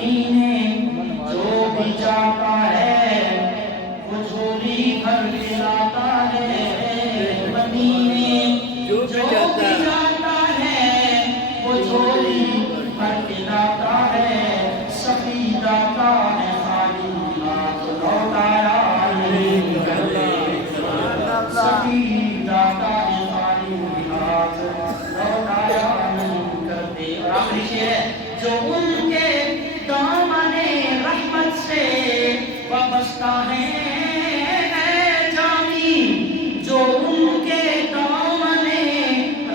مدینے جو بھی جاتا ہے وہ جھولی بھر کے لاتا ہے، مدینے جو بھی جاتا ہے وہ جھولی بھر کے لاتا ہے، سخی داتا ہے خالی ہاتھ لوٹایا نہیں کرتے، سخی داتا ہے خالی ہاتھ لوٹایا نہیں کرتے۔ اور آخری شعر ہے، جو ان کے دامن رحمت سے وابستہ ہے اے جامی، جو ان کے دامن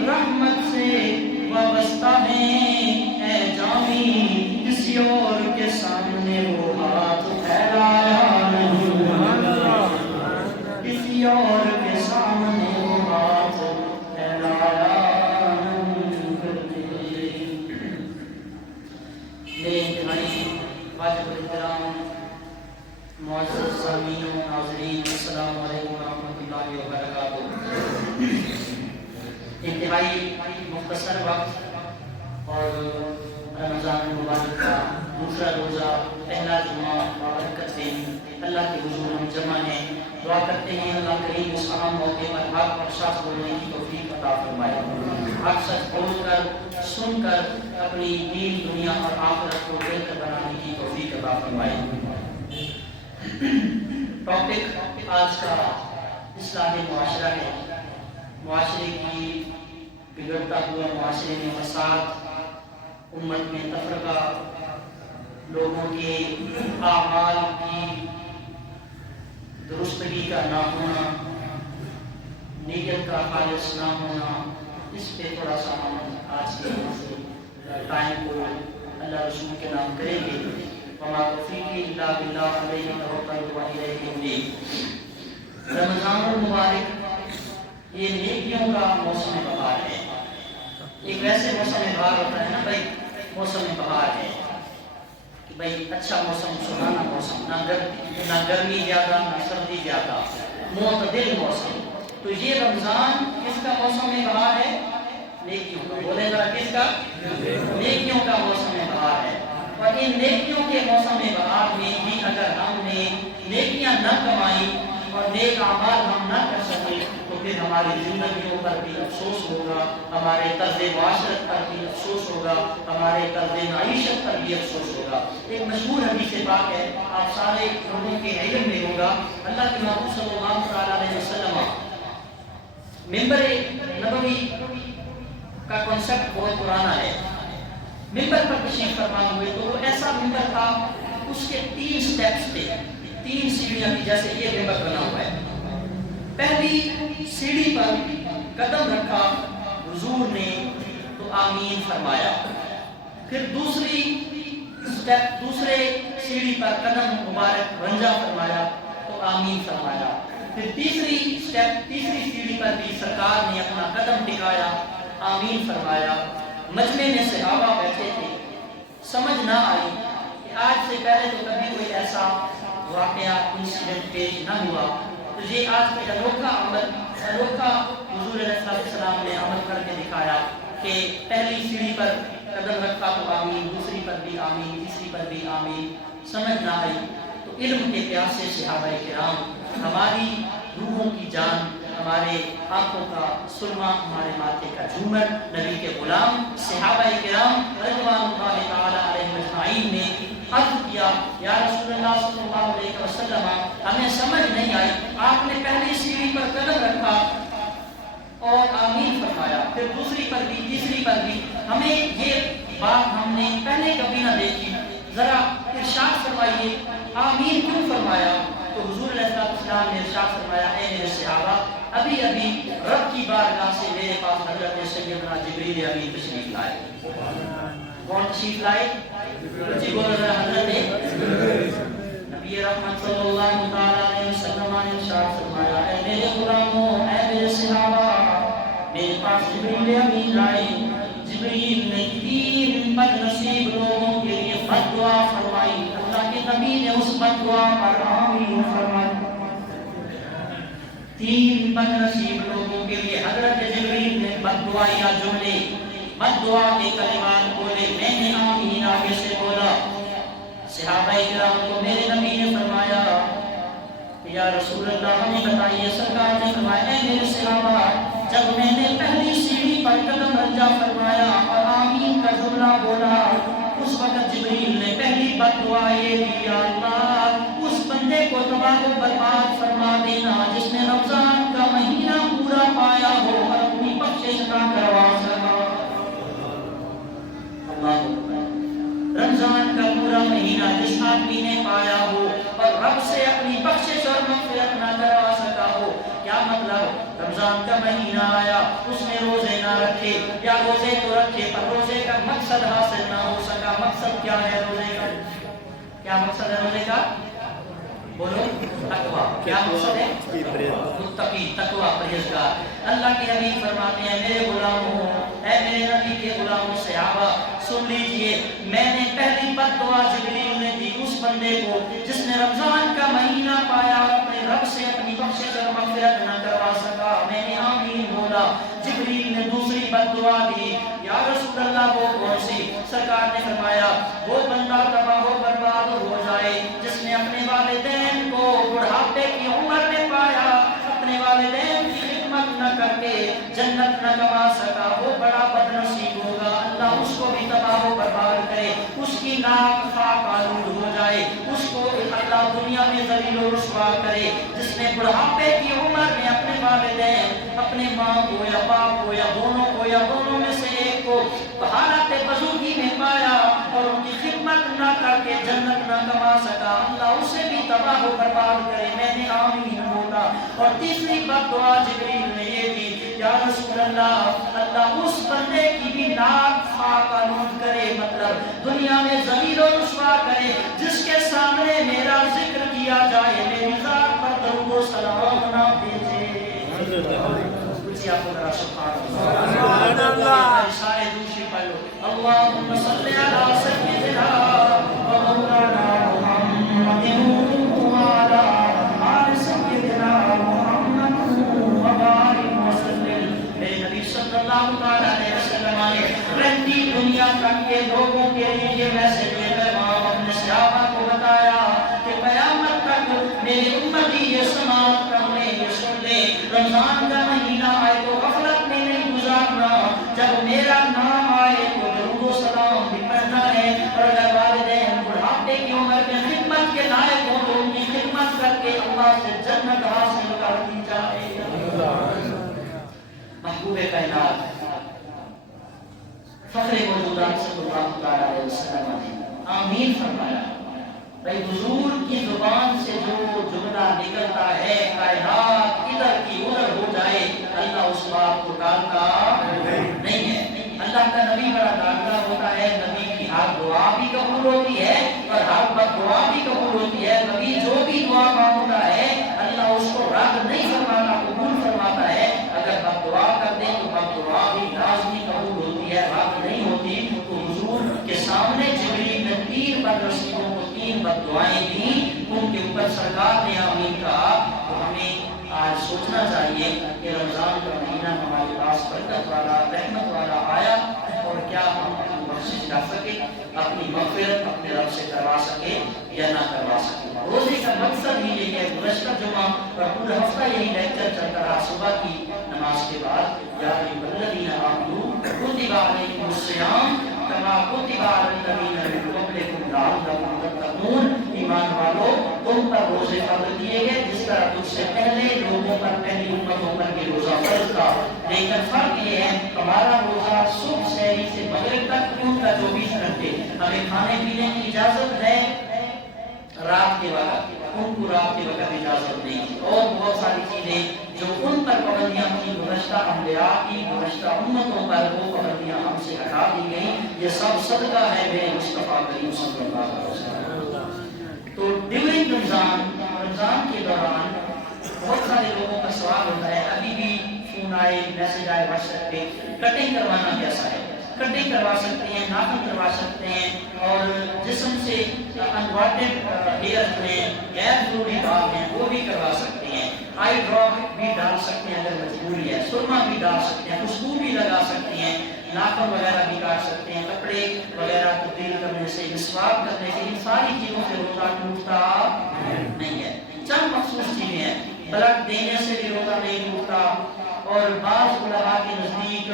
رحمت سے وابستہ ہے اے جامی، کسی اور کے سامنے وہ ہاتھ پھیلایا نہیں، کسی اور کے سامنے وہ ہاتھ پھیلایا نہیں کرتے۔ واجب الاحترام معزز سامعین و ناظرین، السلام علیکم ورحمۃ اللہ وبرکاتہ۔ انتہائی مختصر وقت اور رمضان المبارک کا دوسرا روزہ، پہلا جمعہ بابرکت دن، اللہ کے حضور ہم جمع ہیں، دعا کرتے ہیں اللہ کریم اس اہم موقع پر حق اور سچ بولنے کی توفیق عطا فرمائے، حق سچ بول کر سن کر اپنی دین دنیا اور آخرت کو بہتر بنانے کی توفیق عطا فرمائے۔ ٹاپک آج کا اصلاح معاشرہ ہے۔ معاشرے کی بگڑتا ہوا معاشرے میں فساد، امت میں تفرقہ، لوگوں کے اعمال کی درستگی کا نہ ہونا، نیت کا خالص نہ ہونا، اس پہ تھوڑا سا ہم آج کے ٹائم کو اللہ رسول کے نام کریں گے۔ وما توفیقی الا باللہ علیہ توکلت و الیہ انیب۔ رمضان المبارک یہ نیکیوں کا موسم بہار ہے۔ ایک ویسے موسم بہار ہوتا ہے نا بھائی، موسم بہار ہے کہ بھائی اچھا موسم، سہانا موسم، نہ گرمی زیادہ نہ سردی زیادہ، معتدل موسم۔ تو یہ رمضان کس کا موسم بہار ہے؟ نیکیوں کا۔ بولے ذرا کس کا؟ نیکیوں کا موسم بہار ہے۔ اور ان نیکیوں کے موسم بہار میں بھی اگر ہم نے نیکیاں نہ کمائی اور نیک اعمال ہم نہ کر سکے تو پھر ہماری زندگیوں پر بھی افسوس ہوگا، ہمارے طرز معاشرت پر بھی افسوس ہوگا، ہمارے طرز معیشت پر بھی افسوس ہوگا۔ ایک مشہور حدیث پاک ہے، آپ سارے لوگوں کے علم میں ہوگا، اللہ کے محبوب صلی اللہ علیہ وسلم ممبر نبوی کا کنسپٹ بہت پرانا ہے۔ ممبر پر تشریف فرما ہوئے تو وہ ایسا ممبر تھا، اس کے 3 سٹیپس تھے، 3 سیڑھیاں تھی، جیسے یہ ممبر بنا ہوا ہے۔ پہلی سیڑھی پر قدم رکھا حضور نے تو آمین فرمایا، پھر دوسرے سیڑھی پر قدم مبارک رنجا فرمایا تو آمین فرمایا، پھر تیسری سیڑھی پر بھی سرکار نے اپنا قدم ٹکایا، آمین فرمایا۔ مجمع میں صحابہ بیٹھے تھے، سمجھ نہ آئی کہ آج سے پہلے تو کبھی کوئی ایسا واقعہ انسیڈنٹ پیش نہ ہوا، تو یہ آج کا انوکھا حضور علیہ السلام نے عمل کر کے دکھایا کہ پہلی سیڑھی پر قدم رکھا تو آمین، دوسری پر بھی آمین، تیسری پر بھی آمین۔ سمجھ نہ آئی تو علم کے پیاسے صحابہ کرام، ہماری روحوں کی جان، ہمارے آنکھوں کا سرما، ہمارے ماتھے کا جھومر، نبی کے غلام صحابہ کرام رضوان اللہ تعالی علیہ اجمعین نے عرض کیا، یا رسول اللہ صلی اللہ علیہ وسلم ہمیں سمجھ نہیں آئی، آپ نے پہلی سیڑھی پر قدم رکھا اور آمین فرمایا، پھر دوسری پر بھی، تیسری پر بھی، ہمیں یہ بات ہم نے پہلے کبھی نہ دیکھی، ذرا ارشاد فرمائیے آمین کیوں فرمایا؟ تو حضور علیہ السلام نے ارشاد فرمایا، اے میرے صحابہ، ابھی رب کی بارگاہ سے میرے پاس حضرت سیدنا جبریل امین تشریف لائے۔ کون تشریف لائے؟ جی بولو ذرا، حضرت نبی رحمت صلی اللہ علیہ وسلم نے ارشاد فرمایا، اے میرے غلاموں، اے میرے صحابہ، میرے پاس جبریل امین آئے۔ جبریل نے 3 بد نصیب لوگوں کے لیے بد دعا فرمائی، اللہ کے نبی نے اس بد دعا پر آمین فرمائی۔ 3 بد نصیب لوگوں کے لیے حضرت جبریل نے بد دعا یا جملے، بد دعا کے کلمات بولے، میں نے آمین آگے سے بولا، صحابہ کرام کو میرے نبی نے فرمایا یا رسول اللہ ہمیں بتائیے. سرکار نے فرمایا اے میرے صحابہ جب میں نے پہلی سیڑھی پر قدم رنجا فرمایا اور آمین کا جملہ بولا اس وقت جبریل نے پہلی بد دعا یہ دی یا اللہ اس بندے کو تباہ و برباد فرما دینا جس نے رمضان کا مہینہ پورا پایا ہو اور اپنی بخشش نہ کروا سکا. اللہ رمضان کا پورا مہینہ جس آدمی نے پایا ہو اور رب سے اپنی بخشش اور مغفرت نہ کروا سکا ہو. کیا مطلب رمضان کا مہینہ آیا اس نے روزے نہ رکھے یا روزے تو رکھے پر روزے کا مقصد حاصل نہ ہو سکا. مقصد کیا ہے روزے کا؟ کیا مقصد ہے روزے کا؟ بولو تقوی. کیا مقصد ہے؟ متقی تقوی پرہیزگار. اللہ کے حبیب فرماتے ہیں میرے غلاموں اے میرے نبی کے غلاموں صحابہ سن لیجئے میں نے پہلی بد دعا جبریل نے دی اس بندے کو جس نے رمضان کا مہینہ پایا اور اپنے رب سے اپنی بخشش اور مغفرت نہ کروا سکا. میں نے آمین بولا. جبریل نے دوسری بد دعا دی یا رسول اللہ وہ کون سی؟ سرکار نے فرمایا وہ بندہ تباہ و برباد ہو جائے جس نے اپنے والدین کو بڑھاپے کی عمر میں پایا اپنے والدین کی خدمت نہ کر کے جنت نہ کما سکا. وہ بڑا بدنصیب ہوگا. اللہ اس کو بھی تباہ و برباد کرے. اس کی ناک خاک آلود ہو جائے. اس کو اللہ دنیا میں ذلیل و رسوا کرے جس نے بڑھاپے کی عمر میں اپنے والدین اپنے ماں کو یا باپ کو یا دونوں کو یا دونوں میں سے ایک کو حالت بزرگی میں پایا اور ان کی خدمت نہ کر کے جنت نہ کما سکا. اللہ اسے بھی تباہ و برباد کرے. میں نے آمین بولا. اور تیسری بد دعا جبریل نے یہ دی یا رسول اللہ اللہ اس بندے کی بھی ناک خاک آلود کرے مطلب دنیا میں ذلیل و رسوا کرے جس کے سامنے میرا ذکر کیا جائے میری ذات پر درود و سلام نہ بھیجے. سبحان اللہ. سارے دوسری پڑھو اللہم صلی علی سیدنا و مولانا محمد وعلی آل سیدنا محمد وبارک وسلم. میرے نبی صلی اللہ علیہ وسلم نے رہتی دنیا تک کے لوگوں کے لیے یہ میسج یہ پیغام اپنے صحابہ کو بتایا کہ قیامت تک میری امتی یہ سماعت کر لیں یہ سن لیں رمضان کا مہینہ آئے تو غفلت میں نہیں گزارنا. جب میرا نام آئے تو درود و سلام بھی پڑھنا ہے. اور اگر والدین بڑھاپے کی عمر میں خدمت کے لائق ہو تو ان کی خدمت کر کے اللہ سے جنت حاصل کر دی جائے. محبوب کائنات فخر موجودات صلی اللہ علیہ وسلم نے آمین فرمایا. بھائی حضور کی زبان سے جو جملہ نکلتا ہے کائنات ادھر کی ادھر ہو جائے اللہ اس بات کو ٹالتا نہیں ہے. اللہ کا نبی بڑا ڈالتا ہوتا ہے. نبی کی ہر دعا بھی قبول ہوتی ہے اور ہر بد دعا بھی قبول ہوتی ہے. نبی جو بھی دعا مانگتا ہے اللہ اس کو رد نہیں فرماتا قبول فرماتا ہے. اگر بد دعا کر دیں تو بد دعا بھی لازمی قبول ہوتی ہے رد نہیں ہوتی. تو حضور کے سامنے جبریل نے 3 بدنصیبوں کو 3 بد دعائیں دی ان کے اوپر سرکار نے آمین کہا. تو ہمیں آج سوچنا چاہیے کہ رمضان کا مہینہ ہمارے پاس برکت والا رحمت والا آیا اور کیا ہم اپنی بخشش کر سکے اپنی مغفرت اپنے رب سے کروا سکے یا نہ کروا سکے. روزے کا مقصد ہی یہی ہے. گزشتہ جمعہ اور پورا ہفتہ یہی لیکچر چلتا رہا. صبح کی نماز کے بعد یا الذین آمنوا کتب علیکم الصیام کما کتب علی الذین من قبلکم لعلکم تتقون. ایمان والو تم پر روزے فرض کیے گئے جس طرح تم سے پہلے لوگوں پر پہلی امتوں پر یہ روزہ فرض تھا. لیکن فرق یہ ہے ہمارا روزہ صبح سحری سے مغرب تک ان کا 24 گھنٹے ہمیں کھانے پینے کی اجازت ہے رات کے وقت ان کو رات کے وقت اجازت نہیں تھی. اور بہت ساری چیزیں جو ان پر پابندیاں تھیں گزشتہ انبیاء کی گزشتہ امتوں پر وہ پابندیاں ہم سے ہٹا دی گئیں. یہ سب صدقہ ہے میرے مصطفیٰ کریم صلی اللہ علیہ وسلم. تو ڈیورنگ رمضان کے دوران بہت سارے لوگوں کا سوال ہوتا ہے. ابھی بھی فون آئے میسج آئے واٹس ایپ پہ کٹنگ کروانا کیسا ہے. کٹنگ کروا سکتے ہیں ناخن کروا سکتے ہیں اور جسم سے انوانٹیڈ ہیئر جو ہیں غیر ضروری بال ہیں وہ بھی کروا سکتے ہیں. آئی ڈراپ بھی ڈال سکتے ہیں اگر مجبوری ہے. سرما بھی ڈال سکتے ہیں خوشبو بھی لگا سکتے ہیں. ناخن وغیرہ بھی کاٹ سکتے ہیں، کپڑے وغیرہ تبدیل کرنے سے، مسواک کرنے سے، ان ساری چیزوں سے روزہ ٹوٹتا نہیں ہے۔ چند مخصوص چیزیں ہیں، بلڈ دینے سے بھی روزہ نہیں ٹوٹتا، اور بعض علماء کے نزدیک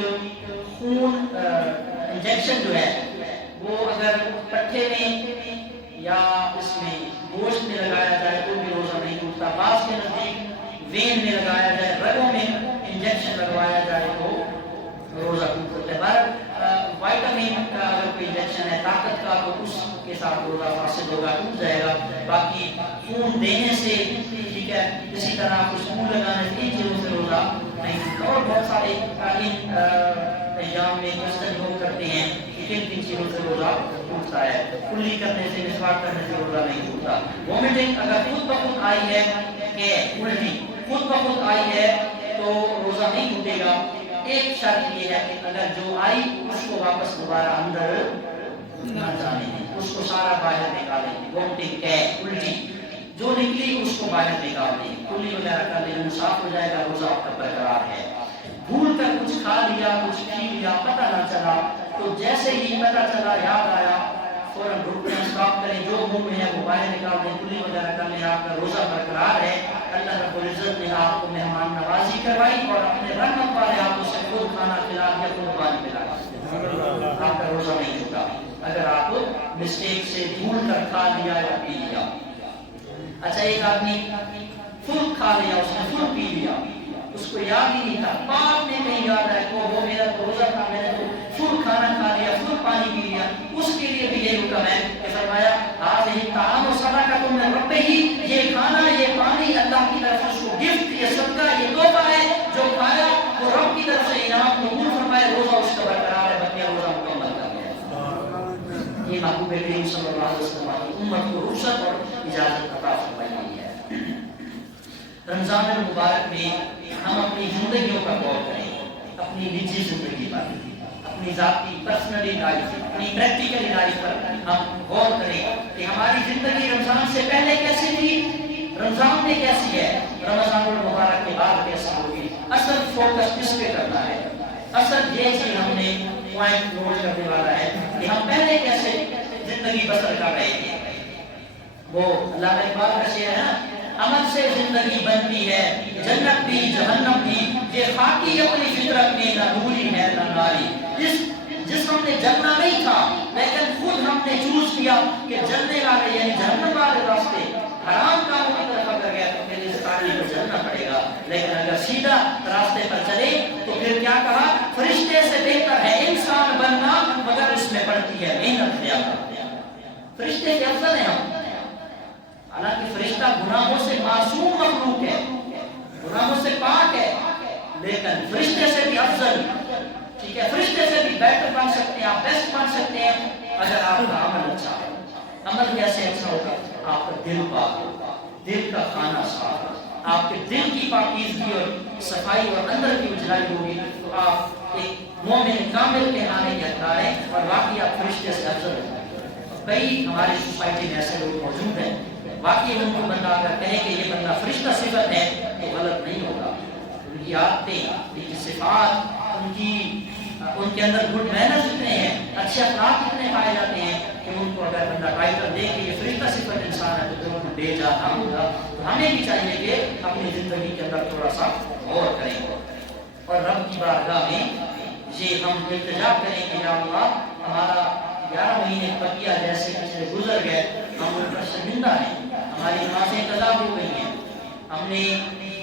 خون انجیکشن جو ہے وہ اگر پٹھے میں یا اس میں گوشت میں لگایا جائے تو بھی روزہ نہیں ٹوٹتا۔ بعض کے نزدیک وین میں لگایا جائے، رگوں میں انجیکشن لگوایا جائے تو روزہ ٹوٹتا ہے۔ وائٹامن کا اگر کوئی انجیکشن ہے طاقت کا تو اس کے ساتھ روزہ فاسد ہوگا، ٹوٹ جائے گا۔ باقی خون دینے سے، ٹھیک ہے، اسی طرح کچھ خون لگانے سے، ان چیزوں سے روزہ نہیں ٹوٹتا۔ اور بہت سارے ان ایام میں کوشچن لوگ کرتے ہیں کہ کن کن چیزوں سے روزہ ٹوٹتا ہے۔ کلی کرنے سے، مسواک کرنے سے روزہ نہیں ٹوٹتا۔ وومیٹنگ اگر خود بخود آئی ہے کہ الٹی خود بخود آئی ہے تو روزہ نہیں ٹوٹے گا۔ ایک شرط یہ ہے کہ اگر جو آئی اس کو واپس دوبارہ اندر نہ جانے دیں، اس کو سارا باہر نکالیں گے۔ وومیٹنگ ہے الٹی جو نکلی اس کو باہر نکال دیں، کلی وغیرہ کر لیں، صاف ہو جائے گا، روزہ آپ کا برقرار ہے۔ بھول کر کچھ کھا لیا، کچھ پی لیا، پتہ نہ چلا تو جیسے ہی پتہ چلا، یاد آیا، فوراً رک کر اسٹاپ کریں، جو منہ میں ہے وہ باہر نکال دیں، کلی وغیرہ کر لیں، آپ کا روزہ برقرار ہے۔ اللہ رب العزت نے آپ کو مہمان نوازی کروائی اور اپنے رحمت والے ہاتھوں سے خود کھانا کھلا دیا، خود پانی پلا دیا، آپ کا روزہ نہیں ٹوٹا اگر آپ مسٹیک سے بھول کر کھا لیا یا پی لیا۔ اچھا، ایک آدمی فل کھا لیا، اس نے فل پی لیا، اس کو یاد ہی نہیں تھا، بعد میں کہیں یاد آیا کہ وہ میرا تو روزہ تھا، میں نے تو فل کھانا کھا لیا، فل پانی پی لیا۔ اس کے لیے بھی یہ حکم ہے کہ فرمایا آج ہی طعام و صدقہ تم نے رب ہی، یہ کھانا، یہ پانی اللہ کی طرف سے اس کو گفٹ، یہ صدقہ، یہ تحفہ ہے، جو کھایا وہ رب کی طرف سے انعام قبول فرمائے، روزہ اس کا برقرار ہے، بلکہ روزہ مکمل کر گیا۔ یہ محبوب کریم صلی اللہ علیہ وسلم کی امت کو رخصت اور اجازت عطا فرمائی ہے۔ رمضان المبارک میں ہم اپنی زندگیوں کا غور کریں، اپنی نجی زندگی پر، اپنی ذاتی پرسنلی لائف، اپنی پریکٹیکلی لائف پر ہم غور کریں کہ ہماری زندگی رمضان سے پہلے کیسی تھی، رمضان میں کیسی ہے، رمضان المبارک کے بعد کیسی ہوگی۔ اصل فوکس کس پہ کرنا ہے، اصل یہ چیز ہم نے پوائنٹ نوٹ کرنے والا ہے کہ ہم پہلے کیسے زندگی بسر کر رہے تھے۔ وہ اللہ کا اقبال کا شعر ہے نا، عمل سے زندگی بنتی ہے جنت بھی جہنم بھی، یہ خاکی اپنی فطرت میں نہ نوری ہے نہ ناری۔ جس ہم نے جلنا نہیں تھا لیکن خود ہم نے چوز کیا کہ جلنے والے یعنی جہنم والے راستے، حرام کاموں کی طرف اگر گیا تو پھر اس کاموں کو جلنا پڑے گا، لیکن اگر سیدھا راستے پر چلے تو پھر کیا کہا، فرشتے سے بہتر ہے انسان بننا مگر اس میں پڑتی ہے محنت زیادہ۔ فرشتے سے افضل ہیں ہم، حالانکہ فرشتہ گناہوں سے معصوم مخلوق ہے، گناہوں سے پاک ہے، لیکن فرشتے سے بھی افضل، ٹھیک ہے، فرشتے سے بھی بیٹر بن سکتے ہیں، آپ بیسٹ بن سکتے ہیں اگر آپ کا عمل اچھا ہے۔ عمل کیسے اچھا ہوگا، آپ کا دل پاک ہوگا، دل کا خانہ صاف ہوگا، آپ کے دل کی پاکیزگی اور صفائی اور اندر کی اجلائی ہوگی تو آپ ایک مومن کامل کہلانے کے حقدار ہیں اور واقعی آپ فرشتے سے افضل ہیں۔ کئی ہماری سوسائٹی میں ایسے لوگ موجود ہیں، واقعی ان کو بندہ اگر کہے کہ یہ بندہ فرشتہ صفت ہے تو غلط نہیں ہوگا۔ ان کی عادتیں، ان کی صفات، ان کے اندر گڈ مینرز اتنے ہیں، اچھے اخلاق اتنے پائے جاتے ہیں کہ ان کو اگر بندہ ٹائٹل دے کہ یہ فرشتہ صفت انسان ہے تو ان کو بے جا نہ ہوگا۔ تو ہمیں بھی چاہیے کہ اپنی زندگی کے اندر تھوڑا سا غور کریں اور رب کی بارگاہ میں یہ ہم التجا کریں کہ یا اللہ ہمارا 11 مہینے بقیہ جیسے پچھلے گزر گئے، ہم ان پر شرمندہ ہیں، ہماری نمازیں قضا ہو گئی ہیں، ہم نے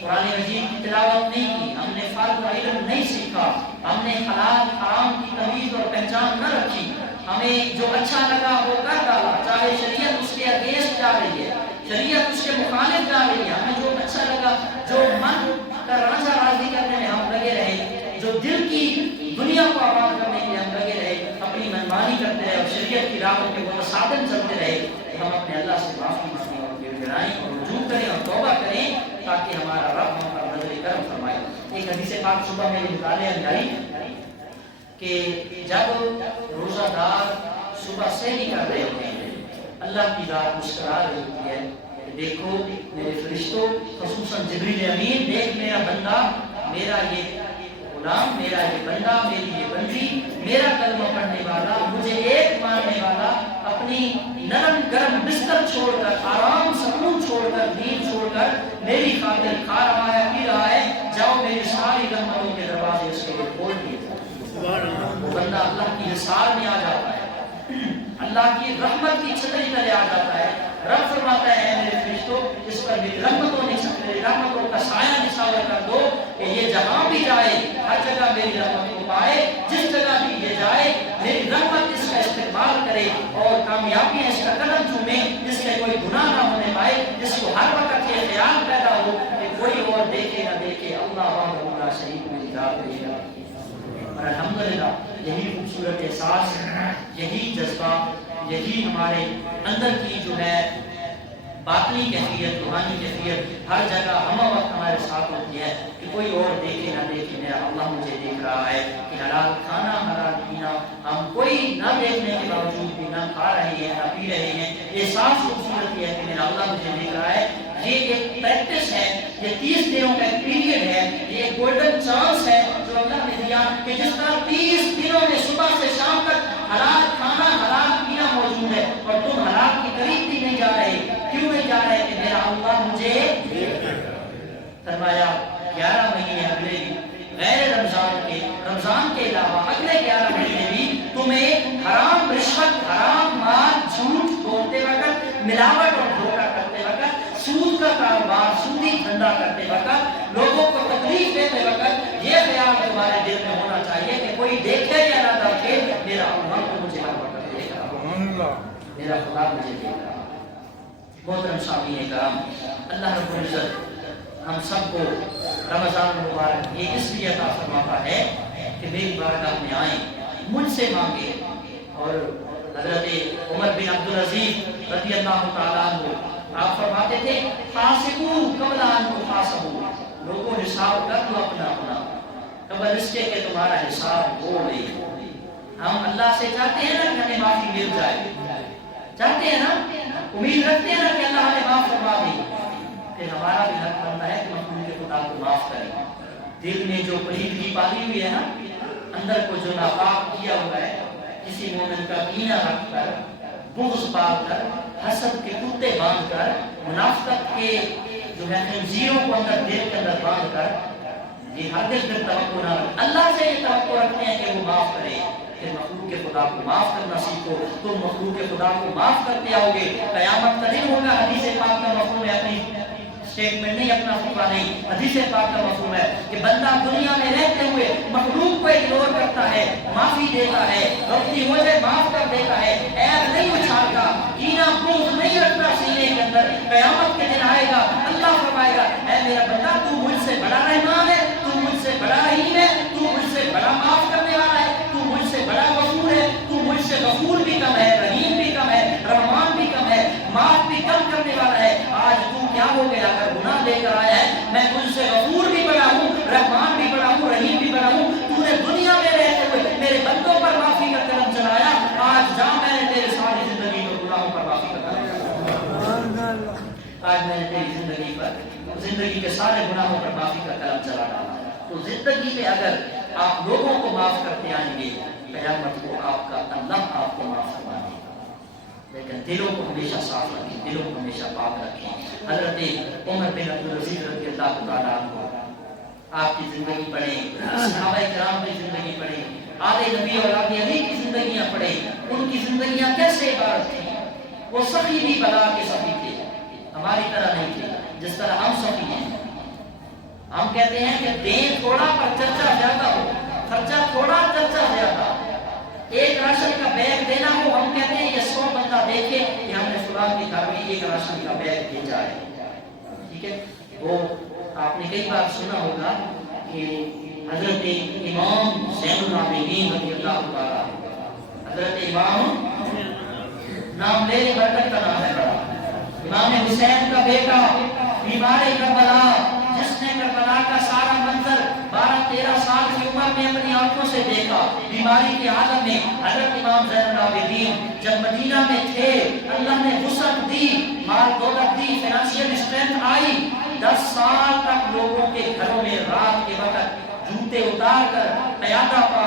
قرآن مجید کی تلاوت نہیں کی، ہم نے فارغ علم نہیں سیکھا، ہم نے حلال حرام کی تمیز اور پہچان نہ رکھی، ہمیں جو اچھا لگا وہ کر ڈالا، چاہے شریعت اس کے اگینسٹ جا رہی ہے، شریعت اس کے مخالف جا رہی ہے، ہمیں جو اچھا لگا، جو من کا رانجھا راضی کرنے میں ہم لگے رہے، جو دل کی دنیا کو آباد کرنے کے لیے ہم لگے رہے، اپنی منمانی کرتے رہے اور شریعت کی راہوں کے متصادم چلتے رہے، ہم اپنے اللہ سے معافی مانگیں اور گر گرائیں اور رجوع کریں اور توبہ کریں تاکہ ہمارا رب ہم پر نظر کرم فرمائے۔ ایک حدیث پاک صبح میرے مطالعے میں آئی کہ جب روزہ دار صبح سحری کر رہے ہوتے ہیں اللہ کی ذات مسکرا رہی ہوتی ہے کہ دیکھو میرے فرشتوں، خصوصاً جبریل امین، دیکھ میرا بندہ، میرا یہ غلام، میرا یہ بندہ، میری یہ بندی میرا کلمہ پڑھنے والا، مجھے ایک ماننے والا اپنی نرم گرم بستر چھوڑ کر، آرام سکون چھوڑ کر، دین چھوڑ کر میری خاطر کھا رہا ہے، پی رہا ہے، جاؤ میری ساری رحمتوں کے دروازے اس کے لیے کھول دیے جائیں۔ وہ بندہ اللہ کی حصار میں آ جاتا ہے، اللہ کی رحمت کی چھتری تلے آ جاتا ہے۔ رب فرماتا ہے میرے فرشتوں اس پر میری رحمتوں کا سایہ نچھاور کر دو کہ یہ جہاں بھی جائے ہر جگہ میری رحمت کو پائے، جس جگہ بھی یہ جائے میری رحمت اس کا استقبال کرے اور کامیابیاں اس کا قدم چومے، جس کے کوئی گناہ نہ ہونے پائے، جس کو ہر وقت یہ خیال پیدا ہو کہ کوئی اور دیکھے نہ دیکھے، اللہ وحدہ لا شریک میری ذات ہے۔ اور الحمدللہ یہی خوبصورت احساس، یہی جذبہ، یہی ہمارے اندر کی جو ہے باطنی کیفیت، روحانی کیفیت ہر جگہ ہم وقت ہمارے ساتھ ہوتی ہے کہ کوئی اور دیکھے نہ دیکھے، میرا اللہ مجھے دیکھ رہا ہے کہ حلال کھانا حلال پینا ہم کوئی نہ دیکھنے کے باوجود بھی نہ کھا رہے ہیں نہ پی رہے ہیں، یہ صاف خوبصورتی ہے کہ میرا اللہ مجھے دیکھ رہا ہے۔ یہ ایک پریکٹس ہے، یہ 30 دنوں کا ایک پیریڈ ہے، یہ ایک گولڈن چانس ہے جو اللہ نے دیا کہ جس طرح 30 دنوں میں صبح سے شام تک حلال کھانا حلال پینا موجود ہے اور تم حلال کے قریب بھی نہیں جا رہے، کیوں نہیں جا رہے؟ کہ میرا اللہ مجھے فرمایا 11 مہینے اگلے بھی غیر رمضان کے علاوہ اگلے 11 مہینے بھی تمہیں حرام رشوت، حرام مال، جھوٹ بولتے وقت، ملاوٹ اور دھوکہ کرتے وقت، سود کا کاروبار، سودی دھندا کرتے وقت، لوگوں کو تکلیف دیتے وقت یہ خیال تمہارے دل میں ہونا چاہیے کہ کوئی دیکھے یا نہ دیکھے میرا اللہ تو مجھے ہر وقت دیکھ رہا، میرا خدا مجھے دیکھ رہا۔ محترم سامعین کرام، اللہ رب العزت ہم سب کو رمضان المبارک یہ اس لیے عطا فرماتا ہے کہ میری بارگاہ میں آئیں، مجھ سے مانگے۔ اور حضرت عمر بن عبدالعزیز رضی اللہ تعالیٰ عنہ آپ فرماتے تھے حاسبوا قبل ان تحاسبوا، لوگوں حساب کر لو اپنا قبل اس کے کہ تمہارا حساب ہو لے۔ ہم اللہ سے چاہتے ہیں نا کہ ہمیں معافی مل جائے، چاہتے ہیں نا، امید رکھتے ہیں نا کہ اللہ ہمیں معاف فرما دے، پھر ہمارا بھی حق بنتا ہے کہ مخلوق کے خدا کو معاف کریں۔ دل میں جو پلیدگی پالی ہوئی ہے نا، اندر کو جو ناپاک کیا ہوا ہے، کسی مومن کا کینہ رکھ کر، بغض پال کر، حسد کے کتے باندھ کر، منافقت کے جو ہے خنزیروں کو اندر دل کے اندر باندھ کر، یہ ہرگز پھر توقع نہ رکھ، اللہ سے یہ توقع رکھتے ہیں کہ وہ معاف کرے۔ پھر مخلوق کے خدا کو معاف کرنا سیکھو، تم مخلوق کے خدا کو معاف کرتے آؤ گے، قیامت کا دن ہوگا۔ حدیث پاک کا مفہوم ہے، اپنی اسٹیٹمنٹ نہیں، اپنا فقہ نہیں، حدیث پاک کا مفہوم ہے کہ بندہ دنیا میں رہتے ہوئے مخلوق کو اگنور کرتا ہے، معافی دیتا ہے، غلطی ہو جائے معاف کر دیتا ہے، عیب نہیں اچھالتا، کینہ بغض نہیں رکھتا سینے کے اندر۔ قیامت کے دن آئے گا، اللہ فرمائے گا اے میرا بندہ تو مجھ سے بڑا رحمان ہے، تو مجھ سے بڑا رحیم ہے، تو مجھ سے بڑا معاف کرنے والا ہے، تو مجھ سے بڑا غفور ہے، تو مجھ سے غفور بھی کم ہے، رحیم بھی کم ہے، رحمان بھی کم ہے، معاف بھی کم کرنے والا ہے۔ آج تو کیا ہو گیا؟ اگر گناہ لے کر آیا ہے، میں تجھ سے غفور بھی بڑا ہوں، رحمان بھی بڑا ہوں، رحیم بھی بڑا ہوں، تو نے دنیا میں رہتے ہوئے میرے بندوں پر معافی کا قدم چلایا، آج جا میں نے تیرے ساری زندگی میں گناہوں پر معافی کا قدم چلایا، آج میں نے تیری زندگی پر، زندگی کے سارے گناہوں پر معافی کا قدم چلا ڈالا۔ تو زندگی میں اگر آپ لوگوں کو معاف کرتے آئیں گے، قیامت کو آپ کا اللہ آپ کو معاف فرما دے گا۔ لیکن دلوں کو ہمیشہ صاف رکھیں، دلوں کو ہمیشہ پاک رکھیں۔ حضرت عمر بن عبدالعزیز رضی اللہ تعالیٰ عنہ آپ کی زندگی پڑھیں، صحابہ کرام کی زندگی پڑھیں، آل نبی اور آل علی کی زندگیاں پڑھیں، ان کی زندگیاں کیسے عبارت تھیں۔ وہ سخی بھی بلا کے سخی تھے، ہماری طرح نہیں تھے جس طرح ہم سخی ہیں۔ ہم کہتے ہیں کہ دیں تھوڑا پر چرچا زیادہ ہو، خرچہ تھوڑا چرچا زیادہ۔ ایک راشن کا بیگ دینا ہو، ہم کہتے ہیں یہ 100 بندہ دیکھے کہ ہم نے فلاں کے گھر میں ایک راشن کا بیگ بھیجا ہے، ٹھیک ہے۔ وہ آپ نے کئی بار سنا ہوگا کہ حضرت امام زین العابدین رضی اللہ تعالیٰ، حضرت امام نام لے برکت کا نام ہے بڑا، امام حسین کا بیٹا بیمار کربلا، جس نے کربلا کا سارا منظر 12-13 سال کی عمر میں اپنی آنکھوں سے دیکھا، بیماری کے عالم میں حضرت امام زین العابدین جب مدینہ میں تھے، اللہ نے وسعت دی، مال دولت دی، فائنانشیل اسٹرینتھ آئی، 10 سال تک لوگوں کے گھروں میں رات کے وقت جوتے اتار کر، قیادہ پا،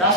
10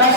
10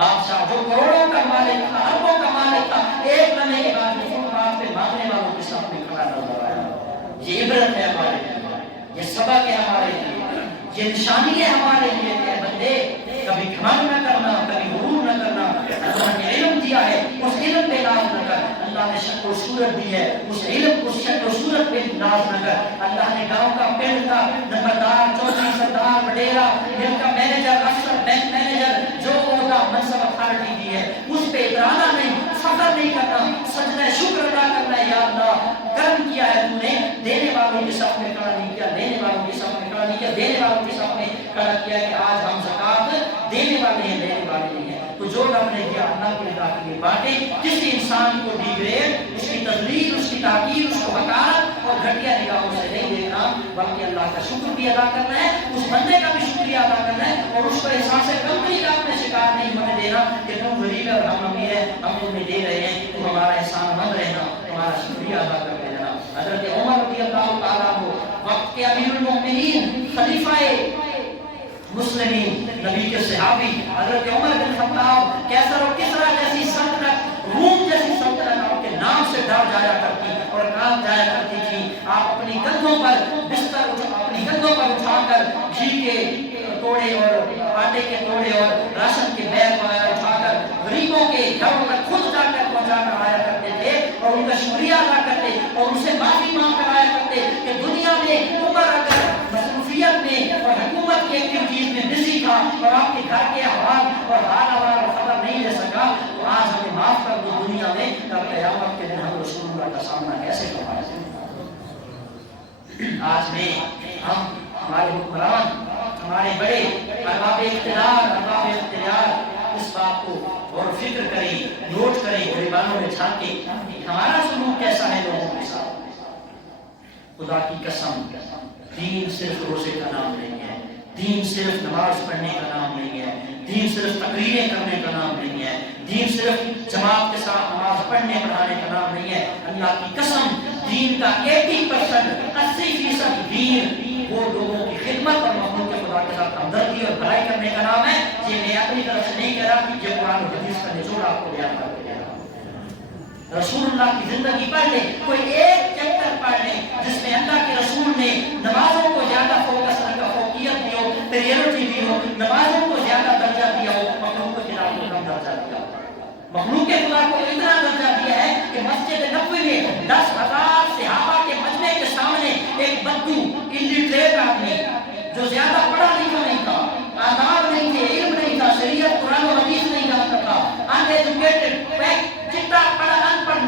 بادشاہ جو کروڑوں کا مالک تھا، اربوں کا مالک تھا، ایک لمحے کے بعد فٹ پاتھ پہ مانگنے والوں کے سامنے کھڑا نظر آیا۔ یہ عبرت ہے ہمارے لیے، یہ سبق ہے ہمارے لیے، یہ نشانی ہے ہمارے لیے کہ بندے کبھی گھمنڈ نہ کرنا، کبھی غرور نہ کرنا۔ اللہ نے علم دیا ہے، اس علم پہ ناز نہ کر۔ اللہ نے شکل و صورت دی ہے، اس علم اس شکل و صورت پہ ناز نہ کر۔ اللہ نے گاؤں کا پنڈ کا نمبردار، چودھری، سردار، وڈیرا، مل کا مینیجر، افسر، بینک مینیجر، جو عہدہ منصب اتھارٹی دی ہے اس پہ اترانا نہیں، فخر نہیں کرنا، سجدہ شکر ادا کرنا ہے۔ یا اللہ کرم کیا ہے تو نے، دینے والوں کے صف میں کھڑا نہیں کیا، لینے والوں کے صف میں کھڑا نہیں کیا، دینے والوں کے صف میں کھڑا کیا کہ آج ہم زکات دینے والے ہیں، لینے والے نہیں ہیں۔ تو جو رب نے دیا اللہ کی رضا کے لیے بانٹے۔ کسی انسان کو ڈیگریڈ، اس کی تذلیل، اس کی تحقیر، اس کو حقارت اور گھٹیا نگاہوں سے نہیں دیکھنا، بلکہ اللہ کا شکر بھی ادا کرنا ہے، اس بندے کا بھی شکریہ ادا کرنا ہے، اور اس کو احساس کمپنی کا اپنے شکار نہیں ہونے دینا کہ تم غریب ہے اور ہم امیر ہیں، ہم تمہیں دے رہے ہیں، تم ہمارا احسان مند رہنا، تمہارا شکریہ ادا کرتے رہنا۔ حضرت عمر رضی اللہ تعالیٰ عنہ وقت کے امیر المؤمنین، خلیفہ مسلمین، نبی کے صحابی حضرت عمر بن خطاب، کیسر و کسریٰ جیسی سلطنت، روم جیسی سلطنت آپ کے نام سے ڈر جایا کرتی اور کام جایا کرتی تھی۔ آپ اپنی کندھوں پر بستر اپنی کندھوں پر اٹھا کر گھی کے توڑے اور آٹے کے توڑے اور راشن کے بیگ اٹھا کر غریبوں کے گھروں تک خود جا کر پہنچا کر آیا کرتے تھے اور ان کا شکریہ ادا کرتے اور ان سے معافی مانگ کر آیا کرتے کہ دنیا میں عمر اگر مصروفیت میں اور حکومت کی ایکٹیویٹیز میں بزی تھا اور آپ کے گھر کے احوال اور حال احوال خبر نہیں لے سکا، تو آج ہمیں معاف کر دو دنیا میں، تب قیامت کے دن ہم رسول اللہ کا سامنا کیسے کروا سکیں۔ آج میں ہم، ہمارے حکمران، ہمارے بڑے ارباب اختیار اس بات کو غور و فکر کریں، نوٹ کریں، غریبانوں میں جھانکیں، ہمارا سلوک کیسا ہے لوگوں کے ساتھ۔ خدا کی قسم، دین صرف روزے کا نام نہیں ہے، دین صرف نماز پڑھنے کا نام نہیں ہے، دین صرف تقریریں کرنے کا نام نہیں ہے، دین صرف جماعت کے ساتھ نماز پڑھنے پڑھانے کا نام نہیں ہے۔ اللہ کی قسم، دین کا 80%، 80% دین وہ لوگوں کی خدمت اور مخلوق کے خدا کے ساتھ ہمدردی اور بھلائی کرنے کا نام ہے۔ یہ میں اپنی طرف سے نہیں کہہ رہا، یہ قرآن و حدیث کا نچوڑ آپ کو بیان کر دیا۔ رسول اللہ کی زندگی پڑھ لیں، کوئی ایک چیپٹر پڑھ لیں جس میں اللہ کے رسول نے نمازوں کو زیادہ فوکس رکھا، فوقیت دی ہو، پریورٹی دی ہو، نمازوں کو زیادہ درجہ دیا ہو، مخلوق کے خدا کو کم درجہ دیا ہو۔ مخلوق کے خدا کو اتنا درجہ دیا ہے کہ مسجد نبوی میں 10,000 صحابہ کے مجمع کے سامنے ایک بدو الٹریٹ آدمی جو زیادہ پڑھا لکھا نہیں تھا، آداب نہیں تھے، علم نہیں تھا، شریعت قرآن و حدیث نہیں جانتا تھا، ان ایجوکیٹڈ، چٹا پڑھا ان پڑھ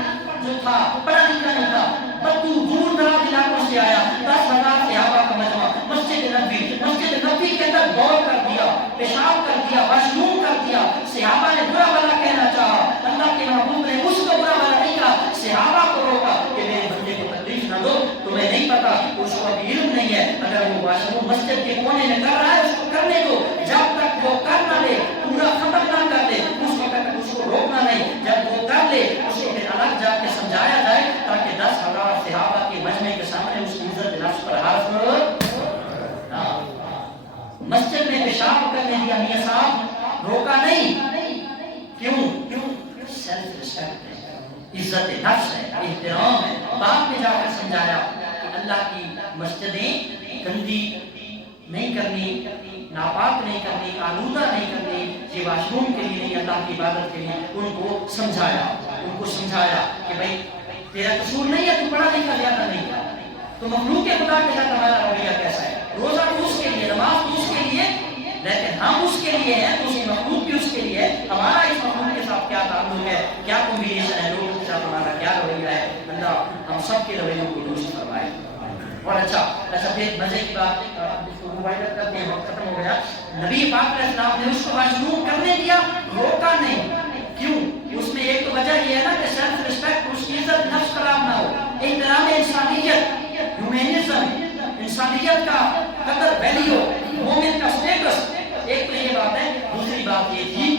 جو تھا، پڑھا لکھا نہیں تھا، بدو دور دراز علاقوں سے آیا، 10,000 صحابہ کا مجمع مسجد نبوی کے اندر دور کر دیا، پیشاب کر دیا، واش روم کر دیا۔ صحابہ نے برا بھلا کہنا چاہا، اللہ کے محبوب نے اس کو برا بھلا نہیں کہا، صحابہ کو روکا کہ میرے بندے کو تکلیف نہ دو، تمہیں نہیں پتا، اس کو ابھی علم نہیں ہے، اگر وہ واش روم مسجد کے کونے میں کر رہا ہے اس کو کرنے دو، جب تک وہ کر نہ لے، پورا ختم نہ کر دے، اس وقت تک اس کو روکنا نہیں، جب وہ کر لے اس کو پھر الگ جا کے سمجھایا جائے تاکہ 10,000 صحابہ کے مجمع کے سامنے اس کی عزت نفس پر حرف مسجد میں پیشاب کرنے دیا میاں صاحب، روکا نہیں، کیوں؟ سیلف ریسپیکٹ ہے، عزت نفس ہے، احترام ہے۔ بعد میں جا کر سمجھایا کہ اللہ کی مسجدیں گندی نہیں کرنی، ناپاک نہیں کرنی، آلودہ نہیں کرنی، یہ واش روم کے لیے نہیں، اللہ کی عبادت کے لیے۔ ان کو سمجھایا کہ بھائی تیرا قصور نہیں ہے، تو پڑھا لکھا زیادہ نہیں تھا، تو مخلوق کے خدا کے ساتھ ہمارا رویہ کیسا ہے؟ روزہ تو اس کے لیے، نماز تو اس کے لیے، لیکن ہم اس کے لیے ہیں تو اس کی مخلوق بھی اس کے لیے ہے۔ ہمارا اس مخلوق کے ساتھ کیا تعلق ہے، کیا کمبینیشن ہے، لوگوں کے ساتھ ہمارا کیا رویہ ہے؟ اللہ ہم سب کے رویوں کو درست فرمائے۔ اور اچھا پھر مزے کی بات موبائل کرتے ہیں، وقت ختم ہو گیا۔ نبی پاک علیہ السلام نے اس کو مشروع کرنے دیا، روکا نہیں، کیوں؟ اس میں ایک تو وجہ یہ ہے نا کہ سیلف ریسپیکٹ، اس کی عزت نفس خراب نہ ہو، احترام انسانیت، ہیومنزم، انسانیت کا قدر، ویلیو، مومن کا سٹیٹس۔ ایک تو یہ بات ہے، دوسری بات یہ تھی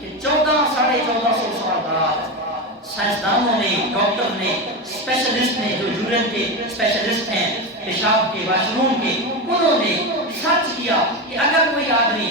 کہ 14,500 سال بعد سائنسدانوں نے، ڈاکٹر نے، اسپیشلسٹ نے، جو یورین کے اسپیشلسٹ ہیں، پیشاب کے، واش روم کے، انہوں نے سرچ کیا کہ اگر کوئی آدمی